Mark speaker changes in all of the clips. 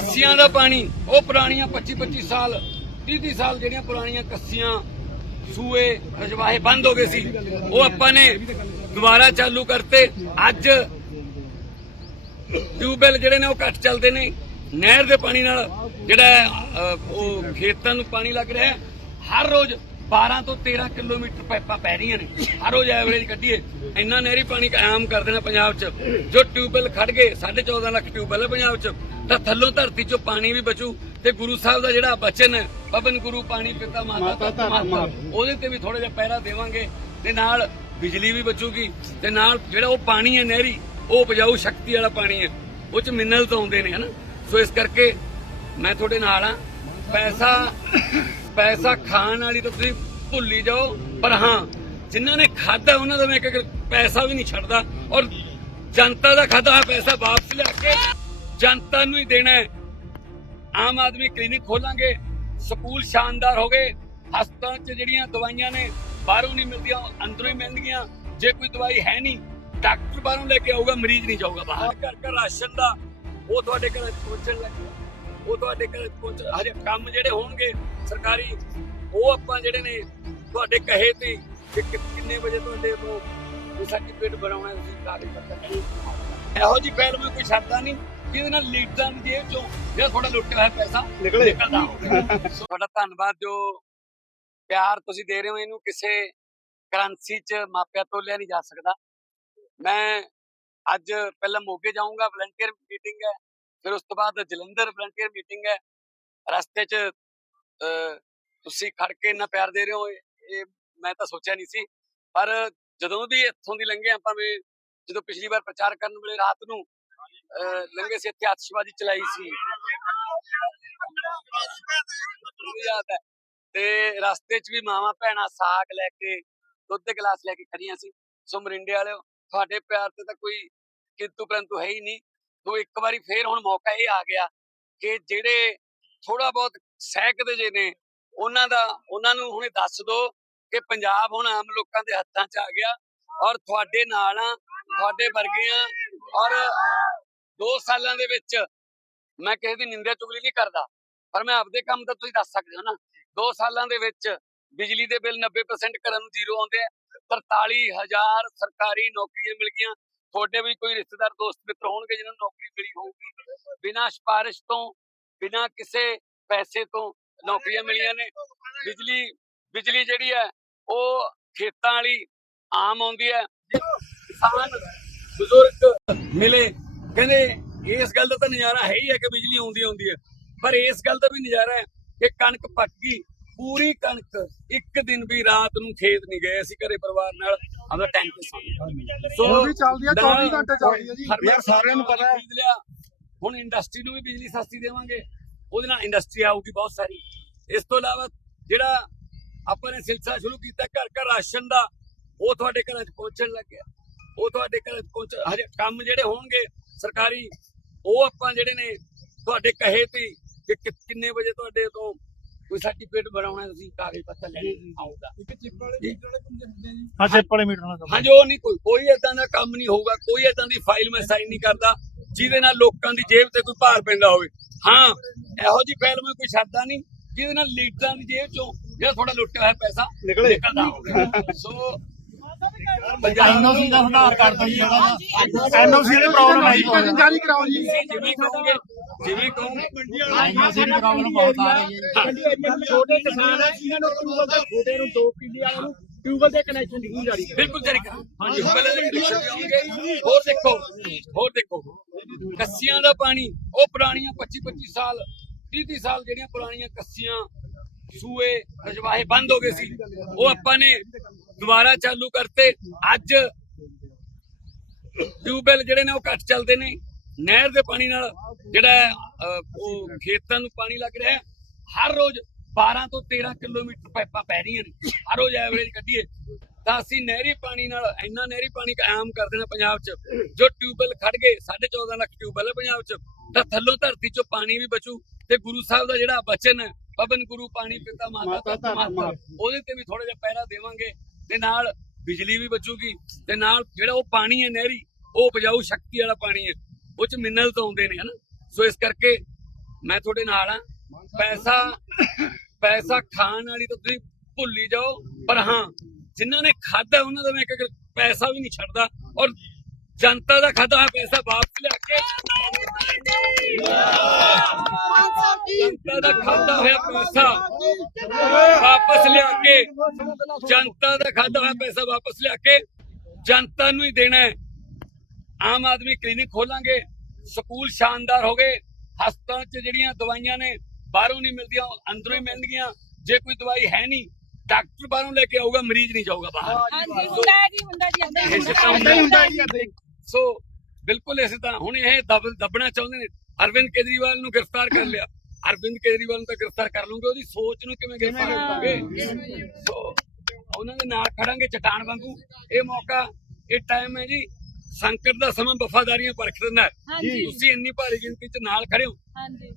Speaker 1: ਕੱਸੀਆਂ ਦਾ ਪਾਣੀ, ਉਹ ਪੁਰਾਣੀਆਂ 25 25 ਸਾਲ 30 30 ਸਾਲ ਜਿਹੜੀਆਂ ਪੁਰਾਣੀਆਂ ਕੱਸੀਆਂ, ਸੂਏ, ਰਜਵਾਹੇ ਬੰਦ ਹੋ ਗਏ ਸੀ। ਉਹ ਆਪਾਂ ਨੇ ਦੁਬਾਰਾ ਚਾਲੂ ਕਰਤੇ। ਅੱਜ ਟਿਊਬਵੈਲ ਜਿਹੜੇ ਨੇ ਉਹ ਘੱਟ ਚੱਲਦੇ ਨੇ। ਨਹਿਰ ਦੇ ਪਾਣੀ ਨਾਲ ਜਿਹੜਾ ਉਹ ਖੇਤਾਂ ਨੂੰ ਪਾਣੀ ਲੱਗ ਰਿਹਾ ਹਰ ਰੋਜ਼ 12 ਤੋਂ 13 ਕਿਲੋਮੀਟਰ ਪਾਈਪਾਂ ਪੈ ਰਹੀਆਂ ਨੇ। ਹਰ ਰੋਜ਼ ਐਵਰੇਜ ਕੱਢੀਏ। ਇੰਨਾ ਨਹਿਰੀ ਪਾਣੀ ਕਾਇਮ ਕਰ ਦੇਣਾ ਪੰਜਾਬ 'ਚ। ਜੋ ਟਿਊਬਵੈਲ ਖੜ ਗਏ 14.5 ਲੱਖ ਟਿਊਬਵੈਲ ਹੈ ਪੰਜਾਬ 'ਚ। ਤਾਂ ਥੱਲੋਂ ਧਰਤੀ 'ਚੋਂ ਪਾਣੀ ਵੀ ਬਚੂ। ਤੇ ਗੁਰੂ ਸਾਹਿਬ ਦਾ ਜਿਹੜਾ ਬਚਨ ਹੈ ਪਵਨ ਗੁਰੂ ਪਾਣੀ ਪਿਤਾ ਮਾਤਾ ਮਾਤਾ ਉਹਦੇ ਤੇ ਵੀ ਥੋੜਾ ਜਿਹਾ ਪਹਿਰਾ ਦੇਵਾਂਗੇ। ਤੇ ਨਾਲ ਬਿਜਲੀ ਵੀ ਬਚੂਗੀ। ਤੇ ਨਾਲ ਜਿਹੜਾ ਉਹ ਪਾਣੀ ਹੈ ਨਹਿਰੀ ਉਹ ਉਪਜਾਊ ਸ਼ਕਤੀ ਵਾਲਾ ਪਾਣੀ ਹੈ। ਉਹ ਚ ਮਿਨਰਲ ਤਾਂ ਆਉਂਦੇ ਨੇ ਹਨਾ? ਸੋ ਇਸ ਕਰਕੇ ਮੈਂ ਤੁਹਾਡੇ ਨਾਲ ਆ ਪੈਸਾ ਪੈਸਾ ਖਾਣ ਵਾਲੀ ਤਾਂ ਤੁਸੀਂ ਭੁੱਲੀ ਜਾਓ, ਪਰ ਹਾਂ, ਜਿਨ੍ਹਾਂ ਨੇ ਖਾਦਾ ਉਹਨਾਂ ਦਾ ਮੈਂ ਇੱਕ ਪੈਸਾ ਵੀ ਨਹੀਂ ਛੱਡਦਾ। ਔਰ ਜਨਤਾ ਦਾ ਖਾਦਾ ਹੋਇਆ ਪੈਸਾ ਵਾਪਸ ਲੈ ਕੇ ਜਨਤਾ ਨੂੰ ਹੀ ਦੇਣਾ ਹੈ। ਆਮ ਆਦਮੀ ਕਲੀਨਿਕ ਖੋਲਾਂਗੇ, ਸਕੂਲ ਸ਼ਾਨਦਾਰ ਹੋ ਗਏ, ਹਸਪਤਾਲਾਂ 'ਚ ਜਿਹੜੀਆਂ ਦਵਾਈਆਂ ਨੇ, ਬਾਹਰੋਂ ਨਹੀਂ ਮਿਲਦੀਆਂ ਉਹ ਅੰਦਰੋਂ ਹੀ ਮਿਲਣਗੀਆਂ। ਜੇ ਕੋਈ ਦਵਾਈ ਹੈ ਨਹੀਂ, ਡਾਕਟਰ ਬਾਹਰੋਂ ਲੈ ਕੇ ਆਊਗਾ, ਮਰੀਜ਼ ਨਹੀਂ ਜਾਊਗਾ ਬਾਹਰ। ਘਰ ਘਰ ਰਾਸ਼ਨ ਦਾ ਉਹ ਤੁਹਾਡੇ ਘਰ ਪਹੁੰਚਣ ਲੱਗਿਆ ਉਹ ਤੁਹਾਡੇ ਘਰ ਪਹੁੰਚ ਹਜੇ ਕੰਮ ਜਿਹੜੇ ਹੋਣਗੇ ਸਰਕਾਰੀ ਉਹ ਆਪਾਂ ਜਿਹੜੇ ਨੇ ਤੁਹਾਡੇ ਕਹੇ ਤੇ ਕਿ ਕਿੰਨੇ ਵਜੇ ਤੁਹਾਡੇ ਤੋਂ ਸਰਟੀਫਿਕੇਟ ਬਣਾਉਣਾ ਤੁਸੀਂ ਕਾਗਜ਼ ਪੱਤਰ ਇਹੋ ਜੀ ਪਹਿਲ ਮੈਂ ਕੋਈ ਛੱਡਦਾ ਨਹੀਂ ਜਿਹਦੇ ਨਾਲ ਲੀਡਰਾਂ ਦੀ ਜੇਬ ਚੋਂ ਜਿਹੜਾ ਥੋੜਾ ਲੁੱਟਿਆ ਹੋਇਆ ਪੈਸਾ ਨਿਕਲੇ। ਨਿਕਲਦਾ ਤੁਹਾਡਾ ਧੰਨਵਾਦ ਜੋ ਪਿਆਰ ਤੁਸੀਂ ਦੇ ਰਹੇ ਹੋ ਇਹਨੂੰ ਕਿਸੇ ਕਰੰਸੀ 'ਚ ਮਾਪਿਆ ਤੋਲਿਆ ਨਹੀਂ ਜਾ ਸਕਦਾ। ਮੈਂ ਅੱਜ ਪਹਿਲਾਂ ਮੋਗੇ ਜਾਊਂਗਾ ਵਲੰਟੀਅਰ ਮੀਟਿੰਗ ਹੈ। ਫਿਰ ਉਸ ਤੋਂ ਬਾਅਦ ਜਲੰਧਰ ਵਲੰਟੀਅਰ ਮੀਟਿੰਗ ਹੈ। ਰਸਤੇ 'ਚ ਅਹ, ਤੁਸੀਂ ਖੜ ਕੇ ਇੰਨਾ ਪਿਆਰ ਦੇ ਰਹੇ ਹੋ ਇਹ ਮੈਂ ਤਾਂ ਸੋਚਿਆ ਨਹੀਂ ਸੀ। ਪਰ ਜਦੋਂ ਵੀ ਇੱਥੋਂ ਦੀ ਲੰਘੇ ਆਪਾਂ ਵੀ ਜਦੋਂ ਪਿਛਲੀ ਵਾਰ ਪ੍ਰਚਾਰ ਕਰਨ ਵੇਲੇ ਰਾਤ ਨੂੰ ਲੰਘੇ ਸੀ ਇੱਥੇ ਆਤਿਸ਼ਬਾਜ਼ੀ ਚਲਾਈ ਸੀ। ਯਾਦ ਹੈ। ਤੇ ਰਸਤੇ 'ਚ ਵੀ ਮਾਵਾਂ ਭੈਣਾਂ ਸਾਗ ਲੈ ਕੇ ਦੁੱਧ ਦੇ ਗਲਾਸ ਲੈ ਕੇ ਖੜੀਆਂ ਸੀ। ਸੋ ਮਰਿੰਡੇ ਵਾਲਿਓ ਤੁਹਾਡੇ ਪਿਆਰ ਤੇ ਤਾਂ ਕੋਈ ਕਿੰਤੂ ਪਰੰਤੂ ਹੈ ਹੀ ਨਹੀਂ। ਤੋ ਇੱਕ ਵਾਰੀ ਫੇਰ ਹੁਣ ਮੌਕਾ ਇਹ ਆ ਗਿਆ ਕਿ ਜਿਹੜੇ ਥੋੜਾ ਬਹੁਤ ਸਹਿਕਦੇ ਜੇ ਨੇ, ਉਹਨਾਂ ਦਾ, ਉਹਨਾਂ ਨੂੰ ਹੁਣੇ ਦੱਸ ਦਿਓ ਕਿ ਪੰਜਾਬ ਹੁਣ ਆਮ ਲੋਕਾਂ ਦੇ ਹੱਥਾਂ 'ਚ ਆ ਗਿਆ ਔਰ ਤੁਹਾਡੇ ਨਾਲ ਆ, ਤੁਹਾਡੇ ਵਰਗੀਆਂ ਔਰ 2 ਸਾਲਾਂ ਦੇ ਵਿੱਚ ਮੈਂ ਕਿਸੇ ਦੀ ਨਿੰਦਿਆ ਚੁਗਲੀ ਨਹੀਂ ਕਰਦਾ, ਪਰ ਮੈਂ ਆਪਦੇ ਕੰਮ ਤਾਂ ਤੁਸੀਂ ਦੱਸ ਸਕਦੇ ਹੋ ਨਾ 2 ਸਾਲਾਂ ਦੇ ਵਿੱਚ ਬਿਜਲੀ ਦੇ ਬਿੱਲ 90% ਕਰਨ ਜ਼ੀਰੋ ਆਉਂਦੇ ਆ 43000 ਸਰਕਾਰੀ ਨੌਕਰੀਆਂ ਮਿਲ ਗਈਆਂ ਤੁਹਾਡੇ ਵੀ ਕੋਈ ਰਿਸ਼ਤੇਦਾਰ, ਦੋਸਤ, ਮਿੱਤਰ ਹੋਣਗੇ ਜਿਨ੍ਹਾਂ ਨੂੰ ਨੌਕਰੀ ਮਿਲੀ ਹੋਊਗੀ। ਬਿਨਾਂ ਸਿਫਾਰਿਸ਼ ਤੋਂ, ਬਿਨਾਂ ਕਿਸੇ ਪੈਸੇ ਤੋਂ ਨੌਕਰੀਆਂ ਮਿਲੀਆਂ ਨੇ। ਬਿਜਲੀ ਬਿਜਲੀ ਜਿਹੜੀ ਹੈ, ਉਹ ਖੇਤਾਂ ਵਾਲੀ ਆਮ ਆਉਂਦੀ ਹੈ। ਕਿਸਾਨ ਬਜ਼ੁਰਗ ਮਿਲੇ, ਕਹਿੰਦੇ, ਇਸ ਗੱਲ ਦਾ ਤਾਂ ਨਜ਼ਾਰਾ ਹੈ ਹੀ ਹੈ ਕਿ ਬਿਜਲੀ ਆਉਂਦੀ ਆਉਂਦੀ ਹੈ। ਪਰ ਇਸ ਗੱਲ ਦਾ ਵੀ ਨਜ਼ਾਰਾ ਹੈ ਕਿ ਕਣਕ ਪੱਕ ਗਈ। ਪੂਰੀ ਕਣਕ ਇੱਕ ਦਿਨ ਵੀ ਰਾਤ ਨੂੰ ਖੇਤ ਨਹੀਂ ਗਏ ਅਸੀਂ ਘਰੇ ਪਰਿਵਾਰ ਨਾਲ ਆਪਦਾ ਟਾਈਮ ਤੇ ਸੌਂ ਉਹ ਵੀ ਚੱਲਦੀ ਆ, 24 ਦ- ਘੰਟੇ ਚੱਲਦੀ ਆ ਜੀ। ਯਾਰ ਸਾਰਿਆਂ ਨੂੰ ਪਤਾ ਹੈ। ਖਰੀਦ ਲਿਆ। ਹੁਣ ਇੰਡਸਟਰੀ ਨੂੰ ਵੀ ਬਿਜਲੀ ਸਸਤੀ ਦੇਵਾਂਗੇ। ਉਹਦੇ ਨਾਲ ਇੰਡਸਟਰੀ ਆਊਗੀ ਬਹੁਤ ਸਾਰੀ। ਇਸ ਤੋਂ ਇਲਾਵਾ ਜਿਹੜਾ ਆਪਾਂ ਨੇ ਸਿਲਸਿਲਾ ਸ਼ੁਰੂ ਕੀਤਾ ਘਰ ਘਰ ਰਾਸ਼ਨ ਦਾ ਉਹ ਤੁਹਾਡੇ ਘਰਾਂ 'ਚ ਪਹੁੰਚਣ ਲੱਗਿਆ ਉਹ ਤੁਹਾਡੇ ਘਰਾਂ 'ਚ ਪਹੁੰਚ ਹਜੇ ਕੰਮ ਜਿਹੜੇ ਹੋਣਗੇ ਸਰਕਾਰੀ ਉਹ ਆਪਾਂ ਜਿਹੜੇ ਨੇ ਤੁਹਾਡੇ ਕਹੇ ਤੇ ਕਿ- ਕਿੰਨੇ ਵਜੇ ਤੁਹਾਡੇ ਤੋਂ ਕੋਈ ਸਰਟੀਫਿਕੇਟ ਬਣਾਉਣਾ ਤੁਸੀਂ ਕਾਗਜ਼ ਪੱਤਰ ਲੈ ਕੇ ਆਊਗਾ ਹਾਂ ਚਿੱਪ ਵਾਲੇ ਮੀਟਰ ਨਾਲ। ਹਾਂਜੀ ਉਹ ਨਹੀਂ ਕੋਈ ਕੋਈ ਏਦਾਂ ਦਾ ਕੰਮ ਨਹੀਂ ਹੋਊਗਾ ਕੋਈ ਏਦਾਂ ਦੀ ਫਾਈਲ ਮੈਂ ਸਾਈਨ ਨਹੀਂ ਕਰਦਾ ਜਿਹਦੇ ਨਾਲ ਲੋਕਾਂ ਦੀ ਜੇਬ ਤੇ ਕੋਈ ਭਾਰ ਪੈਂਦਾ ਹੋਵੇ। ਹਾਂ ਇਹੋ ਜੀ ਫਾਈਲ ਮੈਂ ਕੋਈ ਛੱਡਦਾ ਨਹੀਂ ਜਿਹਦੇ ਨਾਲ ਲੀਡਰਾਂ ਦੀ ਜੇਬ ਚੋਂ ਜਿਹੜਾ ਥੋੜਾ ਲੁੱਟਿਆ ਹੋਇਆ ਪੈਸਾ ਨਿਕਲੇ। ਨਿਕਲਦਾ ਹੋਵੇ। ਸੋ ਐਨਓਸੀ ਦਾ ਸੁਧਾਰ ਕਰ ਦੋ ਜੀ ਉਹਦਾ ਐਨਓਸੀ ਦੀ ਪ੍ਰੋਬਲਮ ਜੀ ਜਾਰੀ ਕਰਾਓ ਜੀ ਜਿਵੇਂ ਕਹੋਗੇ ਜਿਵੇਂ ਕਹੋਗੇ ਐਨਓਸੀ ਦੀ ਪ੍ਰੋਬਲਮ ਬਹੁਤ ਆ ਰਹੀ ਹੈ। ਛੋਟੇ ਕਿਸਾਨ ਹੈ ਇਹਨਾਂ ਨੂੰ ਟਿਊਬਲ ਦੇ ਛੋਟੇ ਨੂੰ 2 ਕਿੱਲੇ ਵਾਲਿਆਂ ਨੂੰ ਟਿਊਬਲ ਦੇ ਕਨੈਕਸ਼ਨ ਜ਼ਰੂਰ ਜਾਰੀ ਬਿਲਕੁਲ ਜਾਰੀ ਹਾਂਜੀ ਪਹਿਲੇ ਦੇ ਵੀ ਆਉਣਗੇ। ਹੋਰ ਦੇਖੋ ਹੋਰ ਦੇਖੋ। ਕੱਸੀਆਂ ਦਾ ਪਾਣੀ ਉਹ ਪੁਰਾਣੀਆਂ 25 25 ਸਾਲ 30 30 ਸਾਲ ਜਿਹੜੀਆਂ ਪੁਰਾਣੀਆਂ ਕੱਸੀਆਂ ਸੂਏ ਰਜਵਾਹੇ ਬੰਦ ਹੋ ਗਏ ਸੀ। ਉਹ ਆਪਾਂ ਨੇ ਦੁਬਾਰਾ ਚਾਲੂ ਕਰਤੇ। ਅੱਜ ਟਿਊਬਵੈਲ ਜਿਹੜੇ ਨੇ ਉਹ ਘੱਟ ਚੱਲਦੇ ਨੇ। ਨਹਿਰ ਦੇ ਪਾਣੀ ਨਾਲ ਜਿਹੜਾ ਉਹ ਖੇਤਾਂ ਨੂੰ ਪਾਣੀ ਲੱਗ ਰਿਹਾ। ਹਰ ਰੋਜ਼ 12 ਤੋਂ 13 ਕਿਲੋਮੀਟਰ ਪਾਈਪਾਂ ਪੈ ਰਹੀਆਂ ਨੇ ਹਰ ਰੋਜ਼ ਐਵਰੇਜ ਕੱਢੀਏ ਤਾਂ ਅਸੀਂ ਨਹਿਰੀ ਪਾਣੀ ਨਾਲ ਇੰਨਾ ਨਹਿਰੀ ਪਾਣੀ ਕਾਇਮ ਕਰ ਦੇਣਾ ਪੰਜਾਬ 'ਚ ਜੋ ਟਿਊਬਵੈਲ ਖੜ ਗਏ 14.5 ਲੱਖ ਟਿਊਬਵੈਲ ਹੈ ਪੰਜਾਬ 'ਚ ਤਾਂ ਥੱਲੋਂ ਧਰਤੀ 'ਚੋਂ ਪਾਣੀ ਵੀ ਬਚੂ ਤੇ ਗੁਰੂ ਸਾਹਿਬ ਦਾ ਜਿਹੜਾ ਬਚਨ ਹੈ ਪਵਨ ਗੁਰੂ ਪਾਣੀ ਪਿਤਾ ਮਾਤਾ ਧਰਤ ਮਾਤਾ। ਉਹਦੇ ਤੇ ਵੀ ਥੋੜਾ ਜਿਹਾ ਪਹਿਰਾ ਦੇਵਾਂਗੇ ਤੇ ਨਾਲ ਬਿਜਲੀ ਵੀ ਬਚੂਗੀ ਤੇ ਨਾਲ ਜਿਹੜਾ ਉਹ ਪਾਣੀ ਹੈ ਨਹਿਰੀ ਉਹ ਉਪਜਾਊ ਸ਼ਕਤੀ ਵਾਲਾ ਪਾਣੀ ਹੈ ਉਹ ਚ ਮਿਨਰਲ ਤਾਂ ਆਉਂਦੇ ਨੇ ਹਨਾ ਸੋ ਇਸ ਕਰਕੇ ਮੈਂ ਤੁਹਾਡੇ ਨਾਲ ਆ ਪੈਸਾ ਪੈਸਾ ਖਾਣ ਵਾਲੀ ਤਾਂ ਤੁਸੀਂ ਭੁੱਲੀ ਜਾਓ, ਪਰ ਹਾਂ, ਜਿਨ੍ਹਾਂ ਨੇ ਖਾਦਾ ਉਹਨਾਂ ਦਾ ਮੈਂ ਇੱਕ ਪੈਸਾ ਵੀ ਨਹੀਂ ਛੱਡਦਾ ਔਰ ਜਨਤਾ ਦਾ ਖਾਦਾ ਹੋਇਆ ਪੈਸਾ ਵਾਪਸ ਲਿਆ ਕੇ ਜਨਤਾ ਦਾ ਖਾਦਾ ਹੋਇਆ ਪੈਸਾ ਵਾਪਸ ਲਿਆ ਕੇ, ਜਨਤਾ ਦਾ ਖਾਦਾ ਹੋਇਆ ਪੈਸਾ ਵਾਪਸ ਲਿਆ ਕੇ ਜਨਤਾ ਨੂੰ ਹੀ ਦੇਣਾ ਹੈ। ਆਮ ਆਦਮੀ ਕਲੀਨਿਕ ਖੋਲਾਂਗੇ। ਸਕੂਲ ਸ਼ਾਨਦਾਰ ਹੋ ਗਏ। ਹਸਪਤਾਲਾਂ 'ਚ ਜਿਹੜੀਆਂ ਦਵਾਈਆਂ ਨੇ ਬਾਹਰੋਂ ਨਹੀਂ ਮਿਲਦੀਆਂ ਉਹ ਅੰਦਰੋਂ ਹੀ ਮਿਲਣਗੀਆਂ। ਜੇ ਕੋਈ ਦਵਾਈ ਹੈ ਨਹੀਂ ਡਾਕਟਰ ਬਾਹਰੋਂ ਲੈ ਕੇ ਆਊਗਾ ਮਰੀਜ਼ ਨਹੀਂ ਜਾਊਗਾ ਬਾਹਰ। ਸੋ ਬਿਲਕੁਲ ਇਸੇ ਤਰ੍ਹਾਂ ਹੁਣ ਇਹ ਦਬ ਦੱਬਣਾ ਚਾਹੁੰਦੇ ਨੇ। ਅਰਵਿੰਦ ਕੇਜਰੀਵਾਲ ਨੂੰ ਗ੍ਰਿਫਤਾਰ ਕਰ ਲਿਆ। ਅਰਵਿੰਦ ਕੇਜਰੀਵਾਲ ਨੂੰ ਤਾਂ ਗ੍ਰਿਫਤਾਰ ਕਰ ਲੂੰਗੇ ਉਹਦੀ ਸੋਚ ਨੂੰ ਕਿਵੇਂ ਗ੍ਰਿਫਤਾਰ ਕਰਾਂਗੇ? ਸੋ ਉਹਨਾਂ ਦੇ ਨਾਲ ਖੜਾਂਗੇ ਚਟਾਨ ਵਾਂਗੂ। ਇਹ ਮੌਕਾ ਇਹ ਟਾਈਮ ਹੈ ਜੀ। ਸੰਕਟ ਦਾ ਸਮਾਂ ਵਫਾਦਾਰੀਆਂ ਪਰਖ ਦਿੰਦਾ ਹੈ। ਤੁਸੀਂ ਇੰਨੀ ਭਾਰੀ ਗਿਣਤੀ 'ਚ ਨਾਲ ਖੜੇ ਹੋ।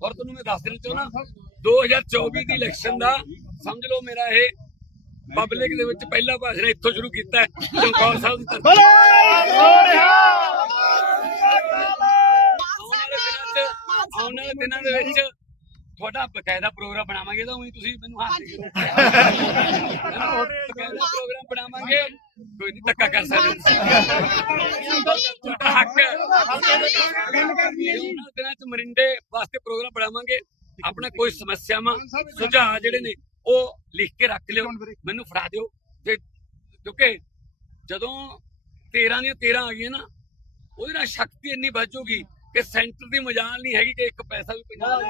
Speaker 1: ਔਰ ਤੁਹਾਨੂੰ ਮੈਂ ਦੱਸ ਦੇਣਾ ਚਾਹੁੰਦਾ 2024 ਦੀ ਇਲੈਕਸ਼ਨ ਦਾ ਸਮਝ ਲਓ ਮੇਰਾ ਇਹ ਪਬਲਿਕ ਦੇ ਵਿੱਚ ਪਹਿਲਾ ਭਾਸ਼ਣ ਇੱਥੋਂ ਸ਼ੁਰੂ ਕੀਤਾ ਹੈ ਚਮਕੌਰ ਸਾਹਿਬ ਦੀ ਧਰਤੀ ਆਉਣ ਵਾਲੇ ਦਿਨਾਂ ਦੇ ਵਿੱਚ ਤੁਹਾਡਾ ਬਕਾਇਦਾ ਪ੍ਰੋਗਰਾਮ ਬਣਾਵਾਂਗੇ ਤਾਂ ਉਹੀ ਤੁਸੀਂ ਮੈਨੂੰ ਹੱਥ ਦੇ। ਬਕਾਇਦਾ ਪ੍ਰੋਗਰਾਮ ਬਣਾਵਾਂਗੇ। ਕੋਈ ਨਹੀਂ ਧੱਕਾ ਕਰ ਸਕਦੇ ਹੱਕ ਦਿਨਾਂ 'ਚ ਮਰਿੰਡੇ ਵਾਸਤੇ ਪ੍ਰੋਗਰਾਮ ਬਣਾਵਾਂਗੇ। ਆਪਣਾ ਕੋਈ ਸਮੱਸਿਆਵਾਂ ਸੁਝਾਅ ਜਿਹੜੇ ਨੇ ਉਹ ਲਿਖ ਕੇ ਰੱਖ ਲਿਓ। ਮੈਨੂੰ ਫੜਾ ਦਿਓ। ਤੇ ਕਿਉਂਕਿ ਜਦੋਂ 13 ਦੀਆਂ 13 ਆ ਗਈਆਂ ਨਾ ਉਹਦੇ ਨਾਲ ਸ਼ਕਤੀ ਇੰਨੀ ਵੱਜੂਗੀ ਕਿ ਸੈਂਟਰ ਦੀ ਮਜਾਲ ਨਹੀਂ ਹੈਗੀ ਕਿ ਇੱਕ ਪੈਸਾ ਵੀ ਪੰਜਾਬ